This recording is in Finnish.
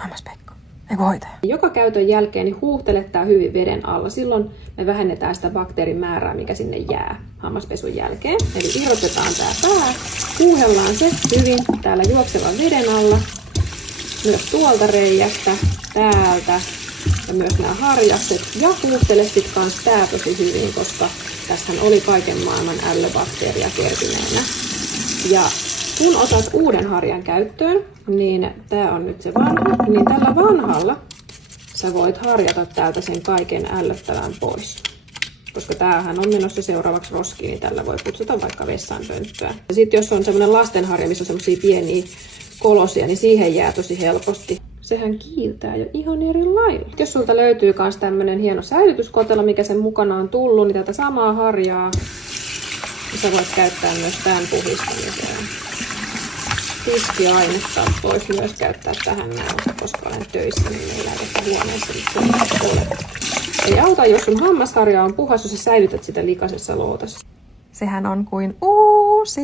Hammaspekko. Eiku hoitaja. Joka käytön jälkeen niin huuhtele tää hyvin veden alla. Silloin me vähennetään sitä bakteerimäärää, mikä sinne jää hammaspesun jälkeen. Eli irrotetaan tää pää, huuhellaan se hyvin täällä juoksevan veden alla. Myös tuolta reiästä, täältä ja myös nämä harjakset. Ja huuhtele sit kans tää tosi hyvin, koska tässähän oli kaiken maailman ällöbakteeria kertyneenä. Ja kun otat uuden harjan käyttöön, niin tää on nyt se vanha, niin tällä vanhalla sä voit harjata täältä sen kaiken ällöttävän pois. Koska tämähän on menossa seuraavaksi roskiin, niin tällä voi putsata vaikka vessanpönttöä. Ja sitten jos on semmoinen lastenharja, missä on semmosia pieniä kolosia, niin siihen jää tosi helposti. Sehän kiiltää jo ihan eri lailla. Jos sulta löytyy kans tämmönen hieno säilytyskotelo, mikä sen mukana on tullut, niin tätä samaa harjaa sä voit käyttää myös tämän puhdistamiseen. Tiskiainetta voisi myös käyttää tähän näin, koska olen töissä, niin meillä ei ehkä huoneessa nyt ole. Ei auta, jos sun hammasharja on puhas, jos sä säilytät sitä likaisessa lootassa. Sehän on kuin uusi.